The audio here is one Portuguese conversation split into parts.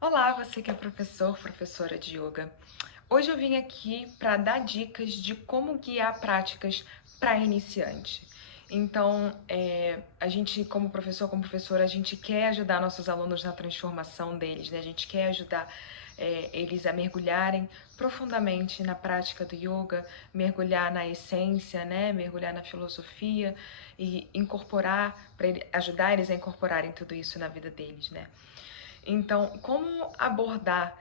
Olá, você que é professor, professora de yoga. Hoje eu vim aqui para dar dicas de como guiar práticas para iniciante. Então, a gente, como professor, como professora, a gente quer ajudar nossos alunos na transformação deles, né? A gente quer ajudar eles a mergulharem profundamente na prática do yoga, mergulhar na essência, né? Mergulhar na filosofia e incorporar, para ajudar eles a incorporarem tudo isso na vida deles, né? Então, como abordar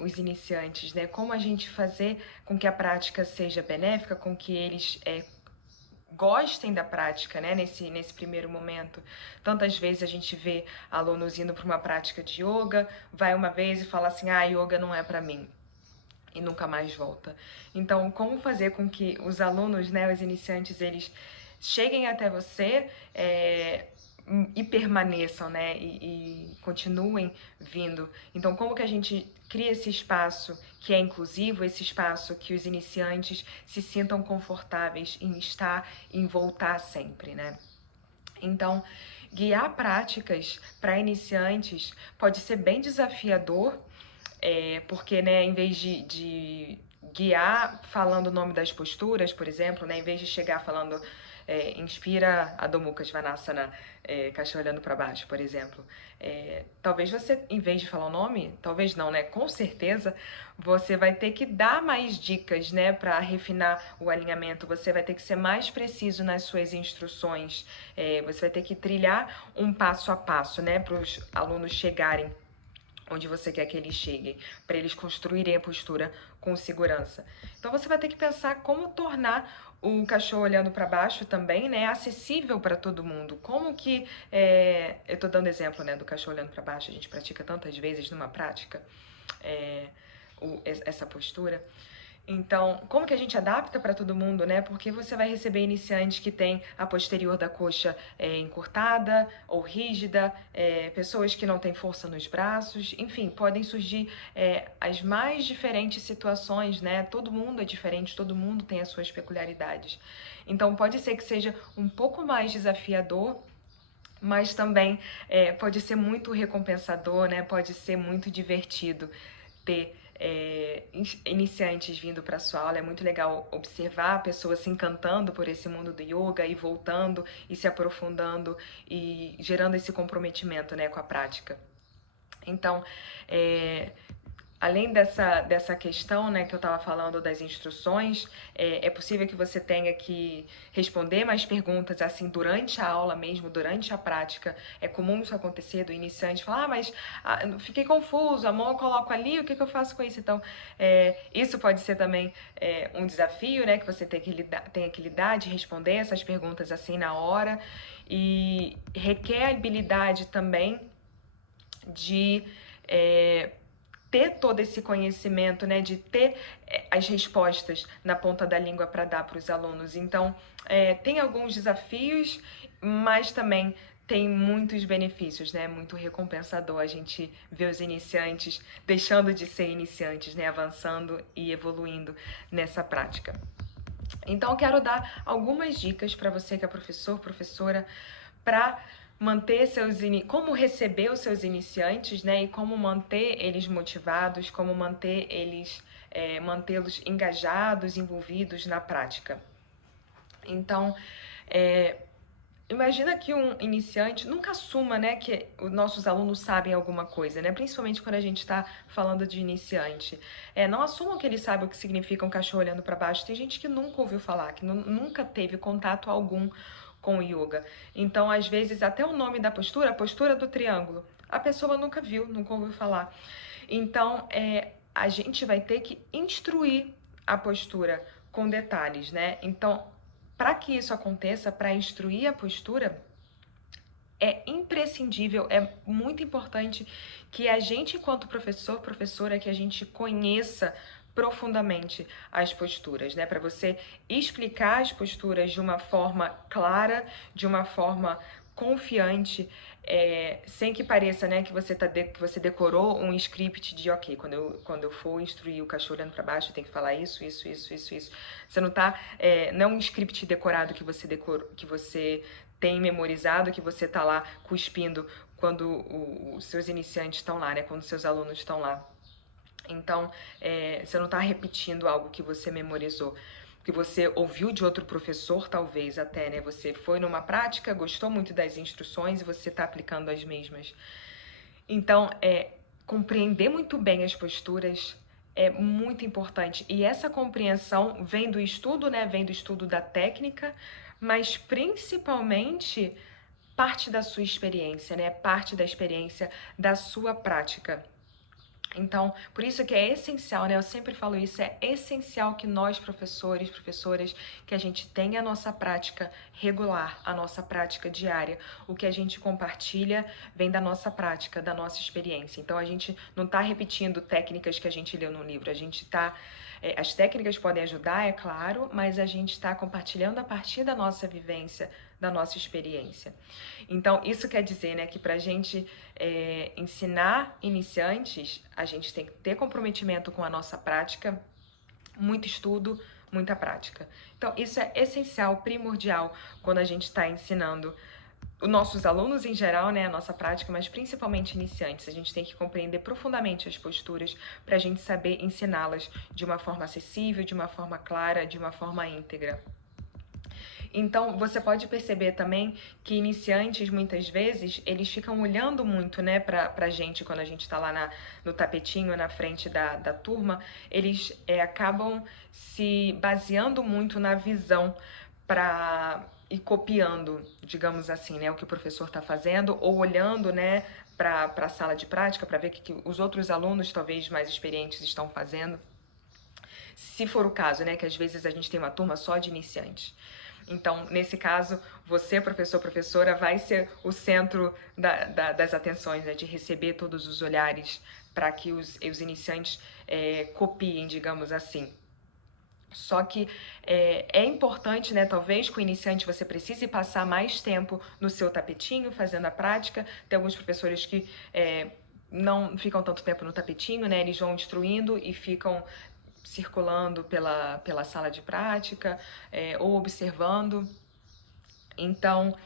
os iniciantes, né? Como a gente fazer com que a prática seja benéfica, com que eles gostem da prática, né? Nesse primeiro momento. Tantas vezes a gente vê alunos indo para uma prática de yoga, vai uma vez e fala assim, yoga não é para mim. E nunca mais volta. Então, como fazer com que os alunos, né, os iniciantes, eles cheguem até você e permaneçam, né, e continuem vindo. Então, como que a gente cria esse espaço que é inclusivo, esse espaço que os iniciantes se sintam confortáveis em estar, em voltar sempre, né? Então, guiar práticas para iniciantes pode ser bem desafiador, porque, né, em vez de guiar falando o nome das posturas, por exemplo, né, em vez de chegar falando inspira Adho Mukha Svanasana, cachorro olhando para baixo, por exemplo. Talvez você, em vez de falar o nome, talvez não, né? Com certeza você vai ter que dar mais dicas, né, para refinar o alinhamento. Você vai ter que ser mais preciso nas suas instruções. Você vai ter que trilhar um passo a passo, né, para os alunos chegarem onde você quer que eles cheguem, para eles construírem a postura com segurança. Então você vai ter que pensar como tornar o cachorro olhando para baixo também, né, acessível para todo mundo. Como que eu estou dando exemplo, né, do cachorro olhando para baixo. A gente pratica tantas vezes numa prática essa postura. Então, como que a gente adapta para todo mundo, né? Porque você vai receber iniciantes que têm a posterior da coxa encurtada ou rígida, pessoas que não têm força nos braços, enfim, podem surgir as mais diferentes situações, né? Todo mundo é diferente, todo mundo tem as suas peculiaridades. Então, pode ser que seja um pouco mais desafiador, mas também pode ser muito recompensador, né? Pode ser muito divertido ter iniciantes vindo para a sua aula. É muito legal observar a pessoa se encantando por esse mundo do yoga e voltando e se aprofundando e gerando esse comprometimento, né, com a prática. Então, além dessa questão, né, que eu estava falando das instruções, é possível que você tenha que responder mais perguntas assim durante a aula mesmo, durante a prática. É comum isso acontecer, do iniciante falar, mas fiquei confuso, a mão eu coloco ali, o que eu faço com isso? Então, isso pode ser também um desafio, né, que você tem que lidar de responder essas perguntas assim na hora, e requer habilidade também de ter todo esse conhecimento, né, de ter as respostas na ponta da língua para dar para os alunos. Então, tem alguns desafios, mas também tem muitos benefícios, né? Muito recompensador a gente ver os iniciantes deixando de ser iniciantes, né? Avançando e evoluindo nessa prática. Então, eu quero dar algumas dicas para você que é professor, professora, para manter como receber os seus iniciantes, né, e como manter eles motivados, como manter eles mantê-los engajados, envolvidos na prática. Então, imagina que um iniciante nunca assuma, né, que os nossos alunos sabem alguma coisa, né, principalmente quando a gente está falando de iniciante. Não assumam que eles sabem o que significa um cachorro olhando para baixo. Tem gente que nunca ouviu falar, que nunca teve contato algum com o yoga. Então, às vezes, até o nome da postura, a postura do triângulo, a pessoa nunca viu, nunca ouviu falar. Então, a gente vai ter que instruir a postura com detalhes, né? Então, para que isso aconteça, para instruir a postura, é imprescindível, é muito importante que a gente, enquanto professor, professora, que a gente conheça profundamente as posturas, né? Para você explicar as posturas de uma forma clara, de uma forma confiante, sem que pareça, né, que que você decorou um script de ok, quando eu for instruir o cachorro olhando para baixo, eu tenho que falar isso, isso, isso, isso, isso. Você não tá, não é um script decorado que você tem memorizado, que você tá lá cuspindo quando os seus iniciantes estão lá, né? Quando os seus alunos estão lá. Então, você não está repetindo algo que você memorizou, que você ouviu de outro professor, talvez até, né? Você foi numa prática, gostou muito das instruções e você está aplicando as mesmas. Então, compreender muito bem as posturas é muito importante. E essa compreensão vem do estudo, né? Vem do estudo da técnica, mas principalmente parte da sua experiência, né? Parte da experiência da sua prática. Então, por isso que é essencial, né? Eu sempre falo isso, é essencial que nós, professores, professoras, que a gente tenha a nossa prática regular, a nossa prática diária. O que a gente compartilha vem da nossa prática, da nossa experiência. Então, a gente não está repetindo técnicas que a gente leu no livro, a gente está... as técnicas podem ajudar, é claro, mas a gente está compartilhando a partir da nossa vivência, da nossa experiência. Então, isso quer dizer, né, que para a gente ensinar iniciantes, a gente tem que ter comprometimento com a nossa prática, muito estudo, muita prática. Então, isso é essencial, primordial, quando a gente está ensinando os nossos alunos em geral, né, a nossa prática, mas principalmente iniciantes. A gente tem que compreender profundamente as posturas para a gente saber ensiná-las de uma forma acessível, de uma forma clara, de uma forma íntegra. Então, você pode perceber também que iniciantes, muitas vezes, eles ficam olhando muito, né, pra gente, quando a gente tá lá no tapetinho, na frente da turma, eles acabam se baseando muito na visão e copiando, digamos assim, né, o que o professor está fazendo, ou olhando, né, para a sala de prática, para ver o que os outros alunos, talvez mais experientes, estão fazendo. Se for o caso, né, que às vezes a gente tem uma turma só de iniciantes. Então, nesse caso, você, professor, professora, vai ser o centro das atenções, né, de receber todos os olhares para que os iniciantes copiem, digamos assim. Só que é importante, né, talvez com o iniciante você precise passar mais tempo no seu tapetinho, fazendo a prática. Tem alguns professores que não ficam tanto tempo no tapetinho, né, eles vão instruindo e ficam circulando pela sala de prática ou observando. Então,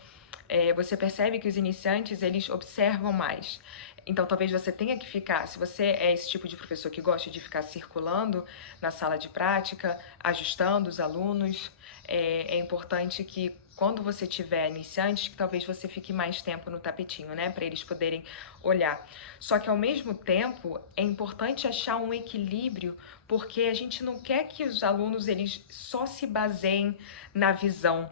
você percebe que os iniciantes, eles observam mais. Então, talvez você tenha que ficar, se você é esse tipo de professor que gosta de ficar circulando na sala de prática, ajustando os alunos, é importante que quando você tiver iniciantes, que talvez você fique mais tempo no tapetinho, né, para eles poderem olhar. Só que ao mesmo tempo, é importante achar um equilíbrio, porque a gente não quer que os alunos eles só se baseiem na visão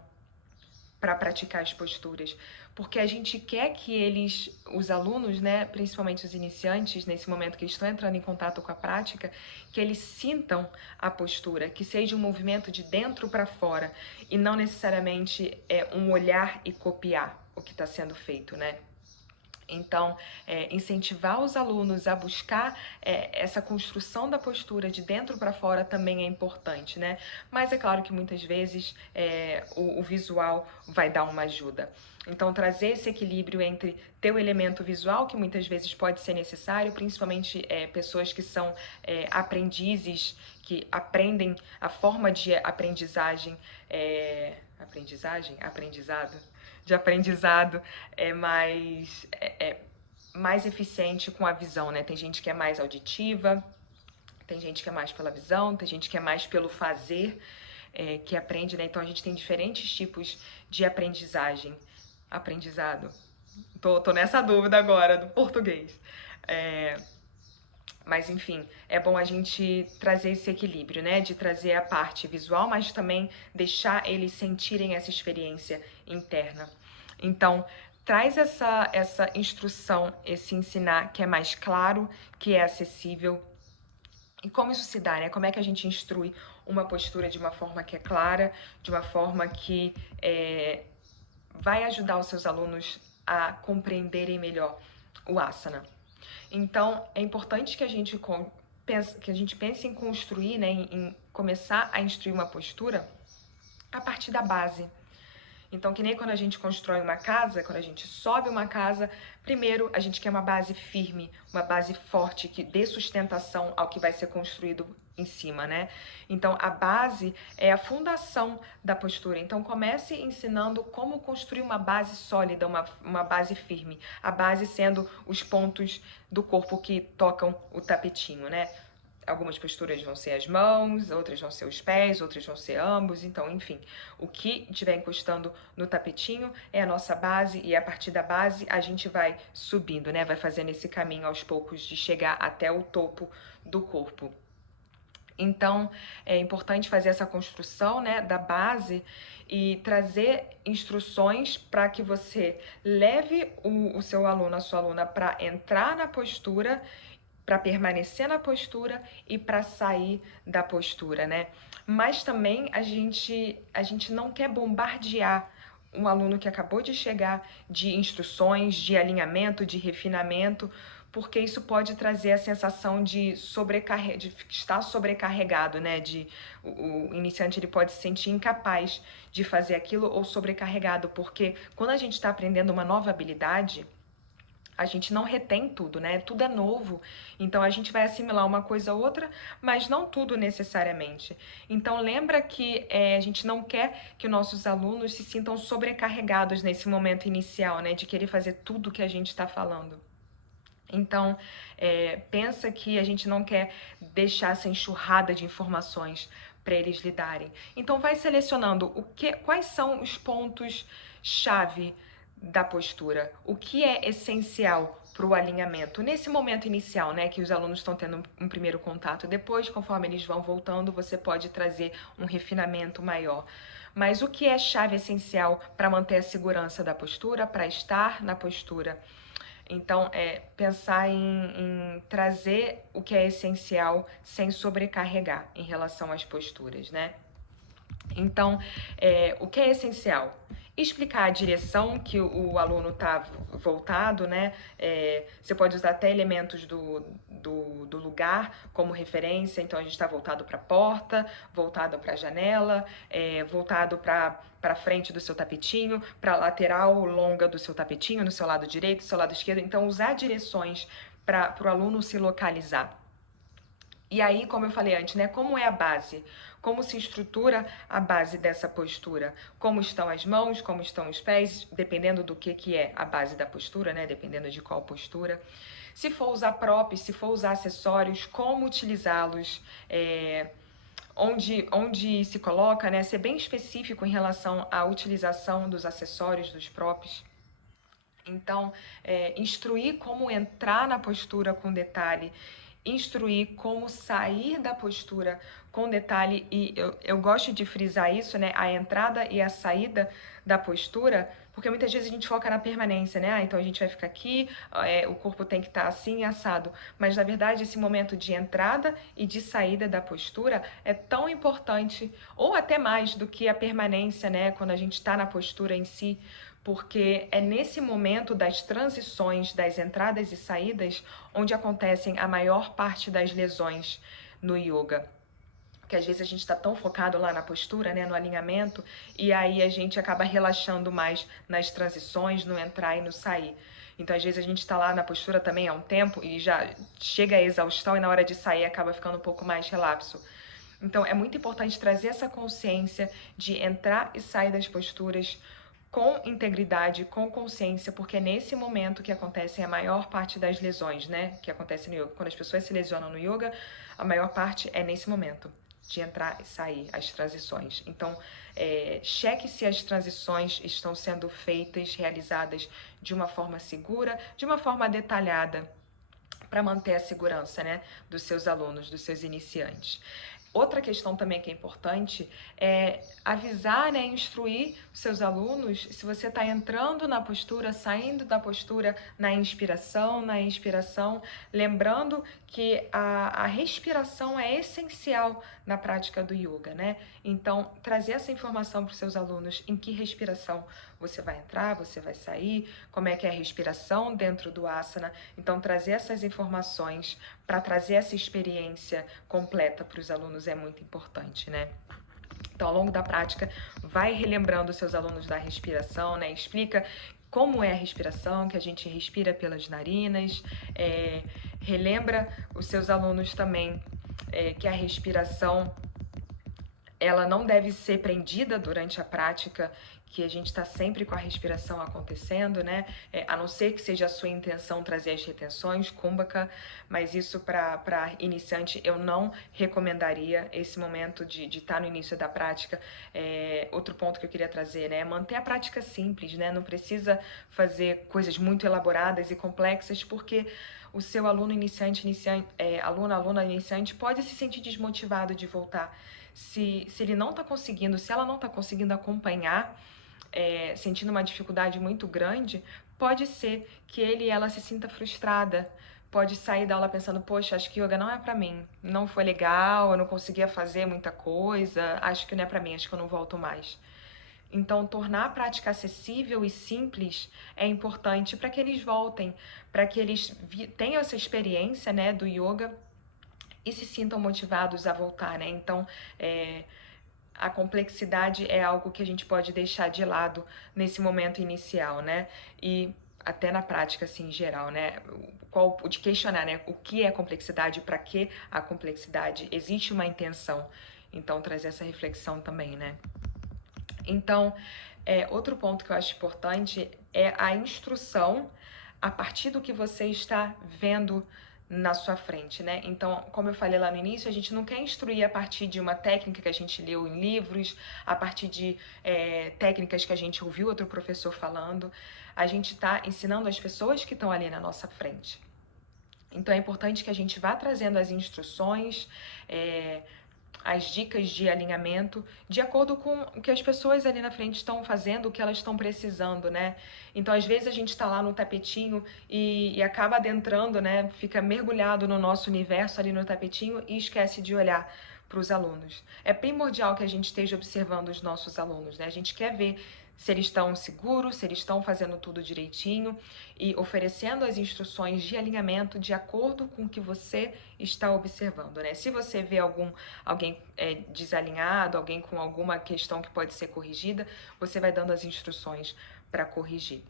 para praticar as posturas, porque a gente quer que eles, os alunos, né, principalmente os iniciantes, nesse momento que estão entrando em contato com a prática, que eles sintam a postura, que seja um movimento de dentro para fora e não necessariamente um olhar e copiar o que está sendo feito, né? Então, incentivar os alunos a buscar essa construção da postura de dentro para fora também é importante, né? Mas é claro que muitas vezes o visual vai dar uma ajuda. Então, trazer esse equilíbrio entre ter o elemento visual, que muitas vezes pode ser necessário, principalmente pessoas que são aprendizes, que aprendem a forma de aprendizagem, de aprendizado mais eficiente com a visão, né? Tem gente que é mais auditiva, tem gente que é mais pela visão, tem gente que é mais pelo fazer, que aprende, né? Então a gente tem diferentes tipos de aprendizado. Tô nessa dúvida agora do português. Mas enfim, é bom a gente trazer esse equilíbrio, né? De trazer a parte visual, mas também deixar eles sentirem essa experiência interna. Então, traz essa instrução, esse ensinar que é mais claro, que é acessível. E como isso se dá, né? Como é que a gente instrui uma postura de uma forma que é clara, de uma forma que vai ajudar os seus alunos a compreenderem melhor o asana. Então, é importante que a gente pense em construir, né, em começar a instruir uma postura a partir da base. Então, que nem quando a gente constrói uma casa, quando a gente sobe uma casa, primeiro a gente quer uma base firme, uma base forte, que dê sustentação ao que vai ser construído em cima, né? Então, a base é a fundação da postura. Então, comece ensinando como construir uma base sólida, uma base firme. A base sendo os pontos do corpo que tocam o tapetinho, né? Algumas posturas vão ser as mãos, outras vão ser os pés, outras vão ser ambos. Então, enfim, o que estiver encostando no tapetinho é a nossa base, e a partir da base a gente vai subindo, né? Vai fazendo esse caminho aos poucos de chegar até o topo do corpo. Então, é importante fazer essa construção, né, da base e trazer instruções para que você leve o seu aluno, a sua aluna, para entrar na postura, para permanecer na postura e para sair da postura, né? Mas também a gente não quer bombardear um aluno que acabou de chegar de instruções, de alinhamento, de refinamento, porque isso pode trazer a sensação de estar sobrecarregado, né? O iniciante ele pode se sentir incapaz de fazer aquilo ou sobrecarregado, porque quando a gente está aprendendo uma nova habilidade, a gente não retém tudo, né? Tudo é novo. Então a gente vai assimilar uma coisa ou outra, mas não tudo necessariamente. Então lembra que a gente não quer que nossos alunos se sintam sobrecarregados nesse momento inicial, né? De querer fazer tudo que a gente está falando. Então, pensa que a gente não quer deixar essa enxurrada de informações para eles lidarem. Então, vai selecionando quais são os pontos-chave da postura, o que é essencial para o alinhamento. Nesse momento inicial, né, que os alunos estão tendo um primeiro contato, depois, conforme eles vão voltando, você pode trazer um refinamento maior. Mas o que é chave essencial para manter a segurança da postura, para estar na postura? Então, pensar em trazer o que é essencial sem sobrecarregar em relação às posturas, né? Então, o que é essencial? Explicar a direção que o aluno está voltado, né? Você pode usar até elementos do lugar como referência. Então, a gente está voltado para a porta, voltado para a janela, voltado para a frente do seu tapetinho, para a lateral longa do seu tapetinho, no seu lado direito, no seu lado esquerdo. Então, usar direções para o aluno se localizar. E aí, como eu falei antes, né? Como é a base? Como se estrutura a base dessa postura? Como estão as mãos? Como estão os pés? Dependendo do que é a base da postura, né? Dependendo de qual postura. Se for usar props, se for usar acessórios, como utilizá-los? Onde se coloca, né? Ser bem específico em relação à utilização dos acessórios, dos props. Então, instruir como entrar na postura com detalhe, instruir como sair da postura com detalhe, e eu gosto de frisar isso, né? A entrada e a saída da postura, porque muitas vezes a gente foca na permanência, né? Então a gente vai ficar aqui, o corpo tem que estar assim, assado. Mas na verdade esse momento de entrada e de saída da postura é tão importante, ou até mais do que a permanência, né? Quando a gente está na postura em si, porque é nesse momento das transições, das entradas e saídas, onde acontecem a maior parte das lesões no yoga. Porque às vezes a gente está tão focado lá na postura, né, no alinhamento, e aí a gente acaba relaxando mais nas transições, no entrar e no sair. Então, às vezes a gente está lá na postura também há um tempo e já chega a exaustão e na hora de sair acaba ficando um pouco mais relapso. Então, é muito importante trazer essa consciência de entrar e sair das posturas com integridade, com consciência, porque é nesse momento que acontecem a maior parte das lesões, né? Que acontece no yoga. Quando as pessoas se lesionam no yoga, a maior parte é nesse momento de entrar e sair, as transições. Então, cheque se as transições estão sendo feitas, realizadas de uma forma segura, de uma forma detalhada, para manter a segurança, né, dos seus alunos, dos seus iniciantes. Outra questão também que é importante é avisar, né, instruir os seus alunos se você está entrando na postura, saindo da postura, na inspiração, na expiração, lembrando que a respiração é essencial na prática do yoga, né? Então, trazer essa informação para os seus alunos, em que respiração você vai entrar, você vai sair, como é que é a respiração dentro do asana. Então, trazer essas informações para trazer essa experiência completa para os alunos é muito importante, né? Então, ao longo da prática, vai relembrando os seus alunos da respiração, né? Explica como é a respiração, que a gente respira pelas narinas, relembra os seus alunos também que a respiração ela não deve ser prendida durante a prática, que a gente está sempre com a respiração acontecendo, né? A não ser que seja a sua intenção trazer as retenções, Kumbhaka, mas isso para iniciante eu não recomendaria esse momento de estar no início da prática. Outro ponto que eu queria trazer, né? Manter a prática simples, né? Não precisa fazer coisas muito elaboradas e complexas, porque o seu aluno aluna iniciante pode se sentir desmotivado de voltar. Se ele não está conseguindo, se ela não está conseguindo acompanhar, sentindo uma dificuldade muito grande, pode ser que ele e ela se sinta frustrada. Pode sair da aula pensando, poxa, acho que yoga não é pra mim. Não foi legal, eu não conseguia fazer muita coisa, acho que não é pra mim, acho que eu não volto mais. Então, tornar a prática acessível e simples é importante para que eles voltem, para que eles tenham essa experiência, né, do yoga e se sintam motivados a voltar, né? Então, a complexidade é algo que a gente pode deixar de lado nesse momento inicial, né? E até na prática, assim, em geral, né? De questionar, né? O que é complexidade, para que a complexidade? Existe uma intenção. Então, trazer essa reflexão também, né? Então, outro ponto que eu acho importante é a instrução a partir do que você está vendo na sua frente, né? Então, como eu falei lá no início, a gente não quer instruir a partir de uma técnica que a gente leu em livros, a partir de técnicas que a gente ouviu outro professor falando. A gente está ensinando as pessoas que estão ali na nossa frente. Então, é importante que a gente vá trazendo as instruções, as dicas de alinhamento de acordo com o que as pessoas ali na frente estão fazendo, o que elas estão precisando, né? Então, às vezes a gente está lá no tapetinho e acaba adentrando, né? Fica mergulhado no nosso universo ali no tapetinho e esquece de olhar para os alunos. É primordial que a gente esteja observando os nossos alunos, né? A gente quer ver se eles estão seguros, se eles estão fazendo tudo direitinho e oferecendo as instruções de alinhamento de acordo com o que você está observando, né? Se você vê alguém desalinhado, alguém com alguma questão que pode ser corrigida, você vai dando as instruções para corrigir.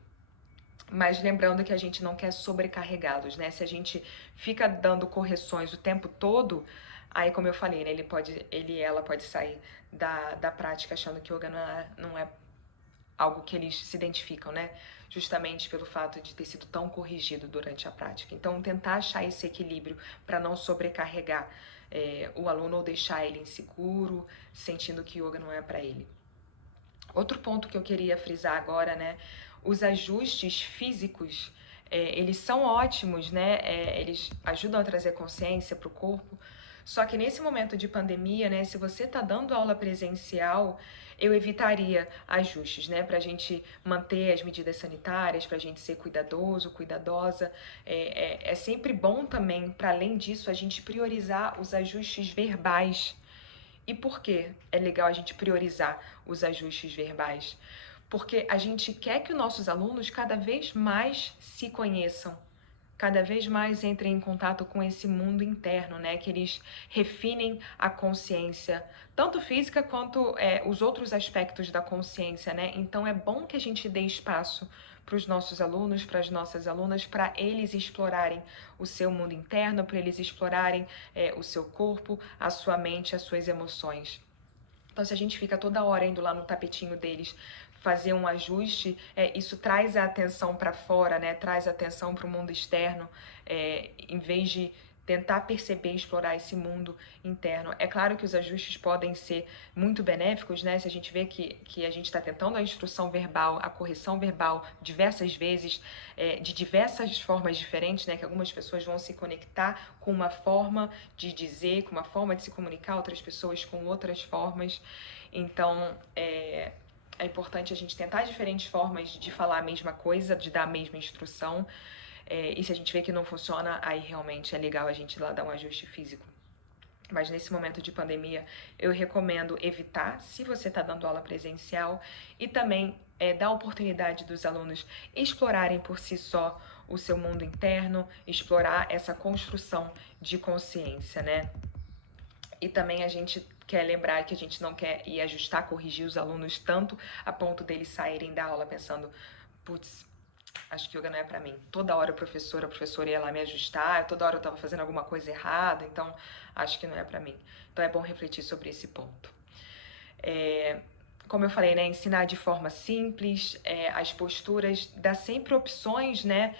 Mas lembrando que a gente não quer sobrecarregá-los, né? Se a gente fica dando correções o tempo todo, aí, como eu falei, né, ele e ela pode sair da prática achando que yoga não é algo que eles se identificam, né? Justamente pelo fato de ter sido tão corrigido durante a prática. Então, tentar achar esse equilíbrio para não sobrecarregar o aluno ou deixar ele inseguro, sentindo que yoga não é para ele. Outro ponto que eu queria frisar agora, né? Os ajustes físicos, eles são ótimos, né? Eles ajudam a trazer consciência para o corpo. Só que nesse momento de pandemia, né? Se você está dando aula presencial, eu evitaria ajustes, né? Para a gente manter as medidas sanitárias, para a gente ser cuidadoso, cuidadosa. É sempre bom também, para além disso, a gente priorizar os ajustes verbais. E por que é legal a gente priorizar os ajustes verbais? Porque a gente quer que os nossos alunos cada vez mais se conheçam, cada vez mais entrem em contato com esse mundo interno, né? Que eles refinem a consciência, tanto física quanto os outros aspectos da consciência, né? Então é bom que a gente dê espaço para os nossos alunos, para as nossas alunas, para eles explorarem o seu mundo interno, para eles explorarem o seu corpo, a sua mente, as suas emoções. Então, se a gente fica toda hora indo lá no tapetinho deles fazer um ajuste, isso traz a atenção para fora, né? Traz a atenção para o mundo externo, em vez de tentar perceber e explorar esse mundo interno. É claro que os ajustes podem ser muito benéficos, né? Se a gente vê que a gente está tentando a instrução verbal, a correção verbal diversas vezes, de diversas formas diferentes, né? Que algumas pessoas vão se conectar com uma forma de dizer, com uma forma de se comunicar, outras pessoas com outras formas. Então, é importante a gente tentar diferentes formas de falar a mesma coisa, de dar a mesma instrução. E se a gente vê que não funciona, aí realmente é legal a gente ir lá dar um ajuste físico. Mas nesse momento de pandemia, eu recomendo evitar, se você está dando aula presencial, e também dar a oportunidade dos alunos explorarem por si só o seu mundo interno, explorar essa construção de consciência, né? E também a gente quer lembrar que a gente não quer ir ajustar, corrigir os alunos tanto a ponto deles saírem da aula pensando, putz, acho que yoga não é pra mim. Toda hora a professora ia lá me ajustar, toda hora eu tava fazendo alguma coisa errada, então acho que não é pra mim. Então é bom refletir sobre esse ponto. Como eu falei, né, ensinar de forma simples, as posturas, dar sempre opções, né,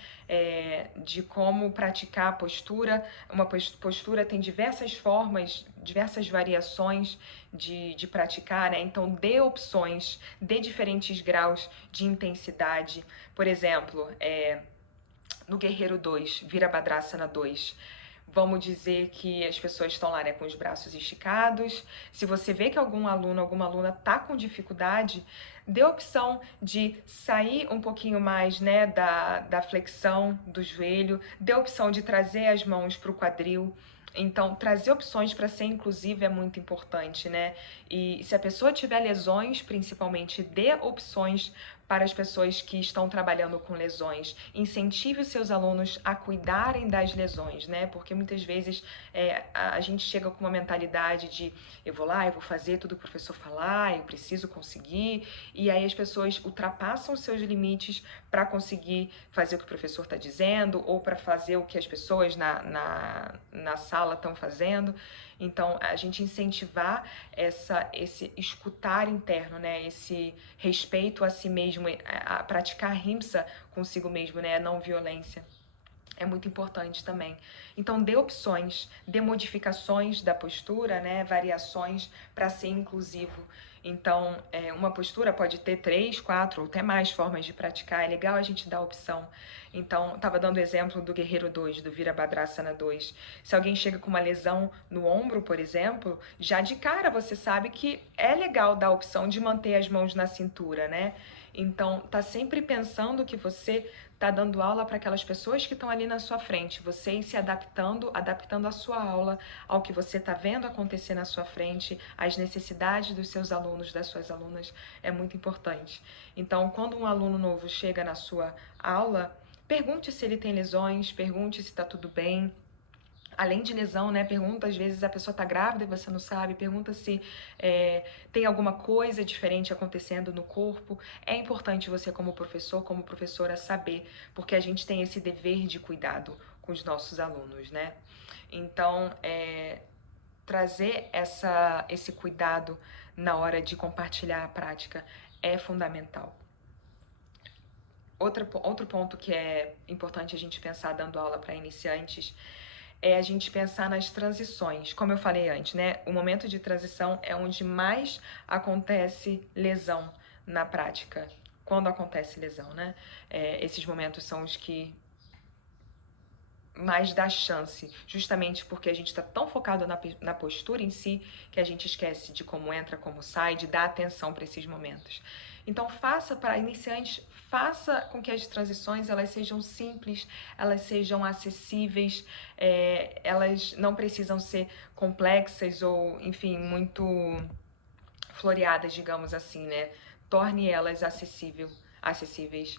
de como praticar a postura. Uma postura tem diversas formas, diversas variações de praticar, né, então dê opções, dê diferentes graus de intensidade. Por exemplo, no Guerreiro 2, Virabhadrasana 2, vamos dizer que as pessoas estão lá, né, com os braços esticados. Se você vê que algum aluno, alguma aluna tá com dificuldade, dê a opção de sair um pouquinho mais, né, da flexão do joelho, dê a opção de trazer as mãos para o quadril. Então, trazer opções para ser inclusivo é muito importante, né? E se a pessoa tiver lesões, principalmente, dê opções para as pessoas que estão trabalhando com lesões. Incentive os seus alunos a cuidarem das lesões, né? Porque muitas vezes a gente chega com uma mentalidade de eu vou lá, eu vou fazer tudo que o professor falar, eu preciso conseguir, e aí as pessoas ultrapassam os seus limites para conseguir fazer o que o professor está dizendo ou para fazer o que as pessoas na sala estão fazendo. Então, a gente incentivar esse escutar interno, né? Esse respeito a si mesmo, a praticar rimsa consigo mesmo, né? A não violência. É muito importante também. Então, dê opções, dê modificações da postura, né? Variações para ser inclusivo. Então, uma postura pode ter 3, 4 ou até mais formas de praticar. É legal a gente dar opção. Então, estava dando o exemplo do Guerreiro 2, do Virabhadrasana 2. Se alguém chega com uma lesão no ombro, por exemplo, já de cara você sabe que é legal dar a opção de manter as mãos na cintura, né? Então, tá sempre pensando que você tá dando aula para aquelas pessoas que estão ali na sua frente, você ir se adaptando a sua aula ao que você está vendo acontecer na sua frente, às necessidades dos seus alunos, das suas alunas, é muito importante. Então, quando um aluno novo chega na sua aula, pergunte se ele tem lesões, pergunte se está tudo bem. Além de lesão, né? Pergunta, às vezes a pessoa está grávida e você não sabe, pergunta se tem alguma coisa diferente acontecendo no corpo. É importante você, como professor, como professora, saber, porque a gente tem esse dever de cuidado com os nossos alunos, né? Então, trazer esse cuidado na hora de compartilhar a prática é fundamental. Outro ponto que é importante a gente pensar dando aula para iniciantes é a gente pensar nas transições. Como eu falei antes, né? O momento de transição é onde mais acontece lesão na prática. Quando acontece lesão, né? Esses momentos são os que mais dá chance, justamente porque a gente está tão focado na postura em si que a gente esquece de como entra, como sai, de dar atenção para esses momentos. Então, faça para iniciantes, faça com que as transições elas sejam simples, elas sejam acessíveis, elas não precisam ser complexas ou, enfim, muito floreadas, digamos assim, né? Torne elas acessíveis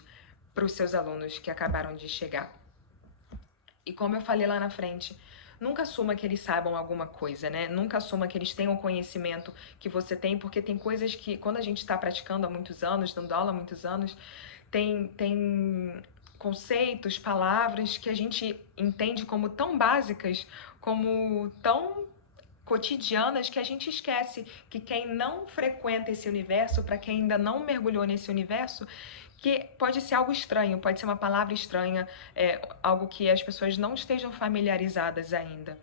para os seus alunos que acabaram de chegar. E como eu falei lá na frente, nunca assuma que eles saibam alguma coisa, né? Nunca assuma que eles tenham o conhecimento que você tem, porque tem coisas que, quando a gente está praticando há muitos anos, dando aula há muitos anos, tem conceitos, palavras que a gente entende como tão básicas, como tão cotidianas, que a gente esquece que quem não frequenta esse universo, para quem ainda não mergulhou nesse universo, que pode ser algo estranho, pode ser uma palavra estranha, algo que as pessoas não estejam familiarizadas ainda.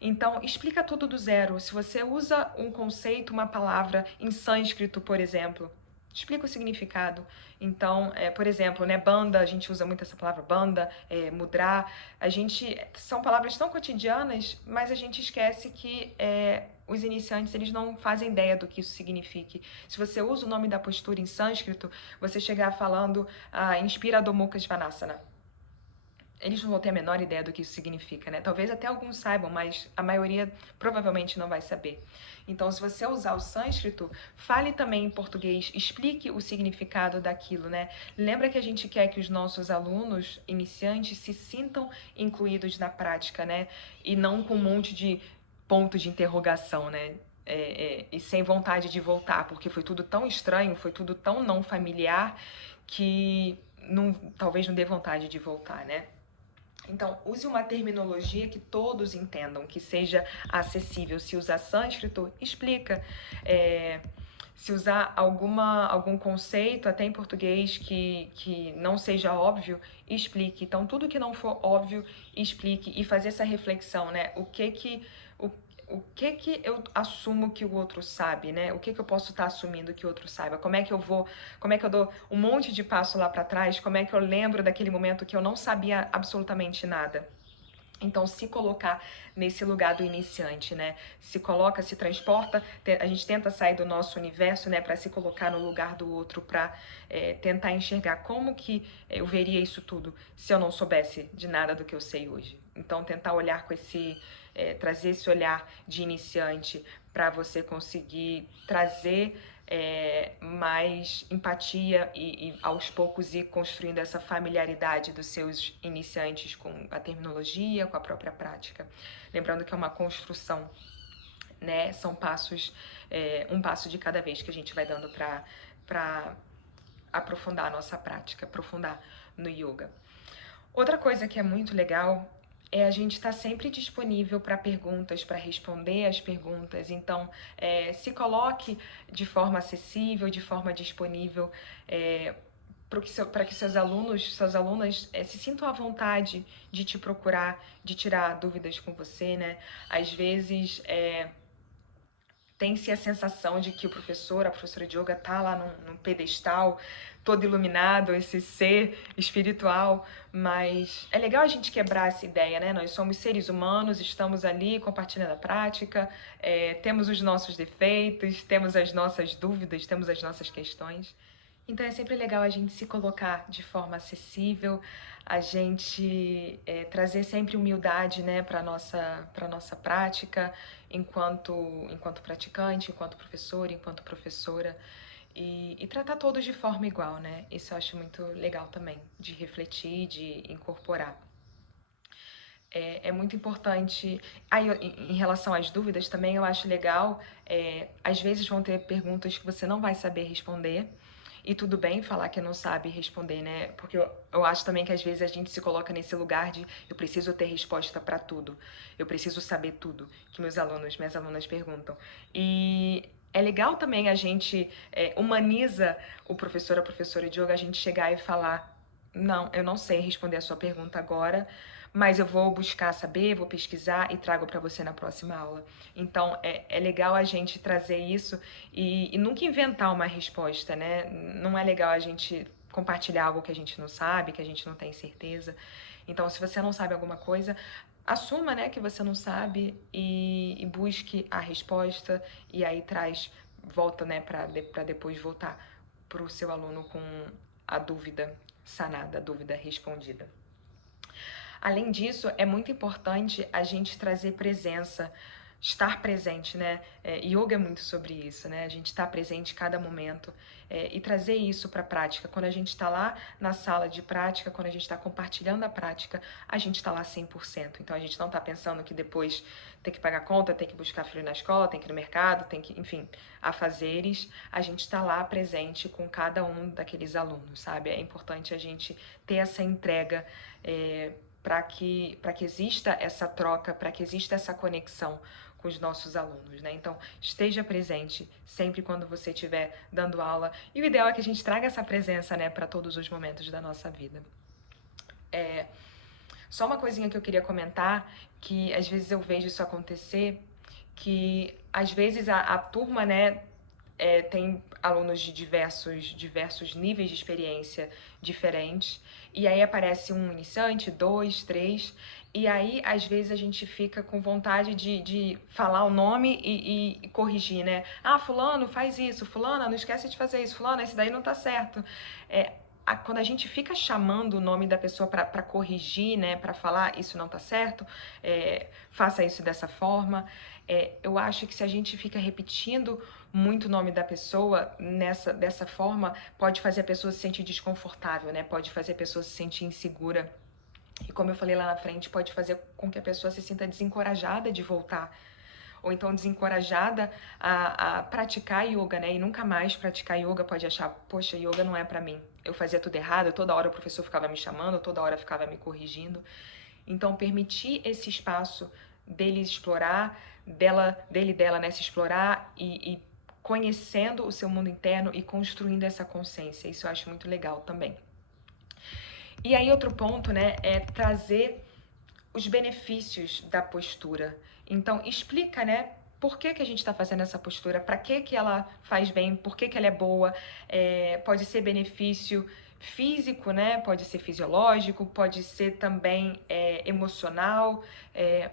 Então, explica tudo do zero. Se você usa um conceito, uma palavra em sânscrito, por exemplo, explica o significado. Então, por exemplo, né, banda, a gente usa muito essa palavra banda, mudra, são palavras tão cotidianas, mas a gente esquece que os iniciantes eles não fazem ideia do que isso signifique. Se você usa o nome da postura em sânscrito, você chegar falando Inspira Adho Mukha Svanasana. Eles não vão ter a menor ideia do que isso significa, né? Talvez até alguns saibam, mas a maioria provavelmente não vai saber. Então, se você usar o sânscrito, fale também em português, explique o significado daquilo, né? Lembra que a gente quer que os nossos alunos iniciantes se sintam incluídos na prática, né? E não com um monte de ponto de interrogação, né? e sem vontade de voltar, porque foi tudo tão estranho, foi tudo tão não familiar que talvez não dê vontade de voltar, né? Então, use uma terminologia que todos entendam, que seja acessível. Se usar sânscrito, explica. Se usar algum conceito, até em português, que não seja óbvio, explique. Então, tudo que não for óbvio, explique. E fazer essa reflexão, né? O que eu assumo que o outro sabe, né? O que eu posso estar assumindo que o outro saiba? Como é que eu dou um monte de passo lá para trás? Como é que eu lembro daquele momento que eu não sabia absolutamente nada? Então, se colocar nesse lugar do iniciante, né? Se coloca, se transporta, a gente tenta sair do nosso universo, né? Para se colocar no lugar do outro, para tentar enxergar como que eu veria isso tudo se eu não soubesse de nada do que eu sei hoje. Então, tentar olhar com trazer esse olhar de iniciante para você conseguir trazer mais empatia e aos poucos ir construindo essa familiaridade dos seus iniciantes com a terminologia, com a própria prática. Lembrando que é uma construção, né? São passos, um passo de cada vez que a gente vai dando para aprofundar a nossa prática, aprofundar no yoga. Outra coisa que é muito legal é a gente estar sempre disponível para perguntas, para responder as perguntas. Então, se coloque de forma acessível, de forma disponível, para que seus alunos, suas alunas se sintam à vontade de te procurar, de tirar dúvidas com você, né? Às vezes, tem-se a sensação de que o professor, a professora de yoga tá lá num pedestal, todo iluminado, esse ser espiritual, mas é legal a gente quebrar essa ideia, né? Nós somos seres humanos, estamos ali compartilhando a prática, temos os nossos defeitos, temos as nossas dúvidas, temos as nossas questões. Então é sempre legal a gente se colocar de forma acessível, a gente trazer sempre humildade, né, para nossa prática, enquanto praticante, enquanto professor, enquanto professora, e tratar todos de forma igual, né? Isso eu acho muito legal também, de refletir, de incorporar. É muito importante. Aí, em relação às dúvidas também, eu acho legal. Às vezes vão ter perguntas que você não vai saber responder. E tudo bem falar que não sabe responder, né? Porque eu acho também que às vezes a gente se coloca nesse lugar de eu preciso ter resposta para tudo. Eu preciso saber tudo que minhas alunas perguntam. E é legal também a gente humaniza o professor, a professora de yoga, a gente chegar e falar: não, eu não sei responder a sua pergunta agora, mas eu vou buscar saber, vou pesquisar e trago para você na próxima aula. Então, é legal a gente trazer isso e nunca inventar uma resposta, né? Não é legal a gente compartilhar algo que a gente não sabe, que a gente não tem certeza. Então, se você não sabe alguma coisa, assuma, né, que você não sabe e busque a resposta e aí volta, né, para depois voltar para o seu aluno com a dúvida sanada, a dúvida respondida. Além disso, é muito importante a gente trazer presença, estar presente, né? Yoga é muito sobre isso, né? A gente está presente em cada momento e trazer isso para a prática. Quando a gente está lá na sala de prática, quando a gente está compartilhando a prática, a gente está lá 100%. Então a gente não está pensando que depois tem que pagar conta, tem que buscar filho na escola, tem que ir no mercado, tem que, enfim, afazeres. A gente está lá presente com cada um daqueles alunos, sabe? É importante a gente ter essa entrega para que exista essa troca, para que exista essa conexão com os nossos alunos, né? Então, esteja presente sempre quando você estiver dando aula. E o ideal é que a gente traga essa presença, né, para todos os momentos da nossa vida. Só uma coisinha que eu queria comentar, que às vezes eu vejo isso acontecer, que às vezes a turma, né, tem alunos de diversos níveis de experiência diferentes, e aí aparece um iniciante, dois, três, e aí às vezes a gente fica com vontade de falar o nome e corrigir, né? Ah, fulano, faz isso, fulana, não esquece de fazer isso, fulano, esse daí não tá certo. Quando a gente fica chamando o nome da pessoa para corrigir, né, para falar isso não tá certo, faça isso dessa forma, eu acho que se a gente fica repetindo muito o nome da pessoa dessa forma, pode fazer a pessoa se sentir desconfortável, né? Pode fazer a pessoa se sentir insegura. E como eu falei lá na frente, pode fazer com que a pessoa se sinta desencorajada de voltar ou então desencorajada a praticar yoga, né? E nunca mais praticar yoga, pode achar, poxa, yoga não é pra mim. Eu fazia tudo errado, toda hora o professor ficava me chamando, toda hora ficava me corrigindo. Então, permitir esse espaço dele explorar, dela, né, se explorar e conhecendo o seu mundo interno e construindo essa consciência. Isso eu acho muito legal também. E aí, outro ponto, né, é trazer os benefícios da postura. Então, explica, né, por que a gente está fazendo essa postura, para que ela faz bem, por que ela é boa, pode ser benefício físico, né, pode ser fisiológico, pode ser também emocional,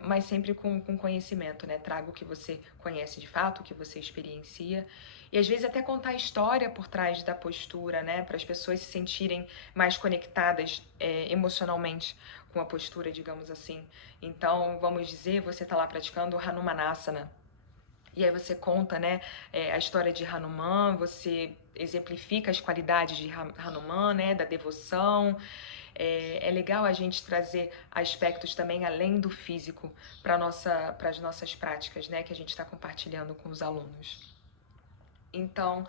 mas sempre com conhecimento, né, traga o que você conhece de fato, o que você experiencia. E às vezes até contar a história por trás da postura, né, para as pessoas se sentirem mais conectadas emocionalmente com a postura, digamos assim. Então, vamos dizer, você está lá praticando Hanumanasana. E aí você conta, né, a história de Hanuman, você exemplifica as qualidades de Hanuman, né, da devoção. É legal a gente trazer aspectos também além do físico para as nossas práticas, né, que a gente está compartilhando com os alunos. Então,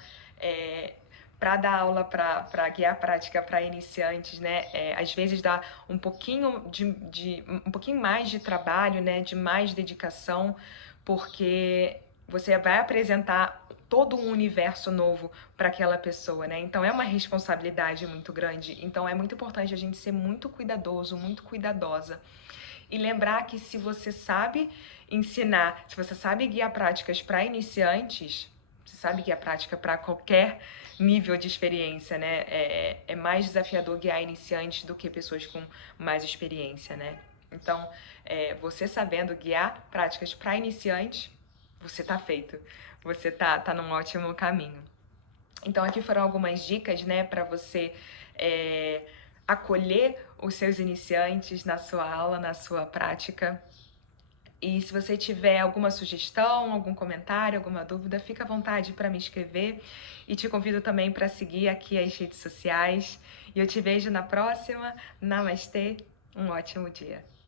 para dar aula, para guiar a prática para iniciantes, né, às vezes dá um pouquinho um pouquinho mais de trabalho, né, de mais dedicação, porque você vai apresentar todo um universo novo para aquela pessoa, né? Então é uma responsabilidade muito grande. Então é muito importante a gente ser muito cuidadoso, muito cuidadosa. E lembrar que se você sabe ensinar, se você sabe guiar práticas para iniciantes, você sabe guiar prática para qualquer nível de experiência, né? É mais desafiador guiar iniciantes do que pessoas com mais experiência, né? Então, você sabendo guiar práticas para iniciantes, você tá feito. Você tá num ótimo caminho. Então, aqui foram algumas dicas, né, para você acolher os seus iniciantes na sua aula, na sua prática. E se você tiver alguma sugestão, algum comentário, alguma dúvida, fica à vontade para me escrever. E te convido também para seguir aqui as redes sociais. E eu te vejo na próxima. Namastê, um ótimo dia.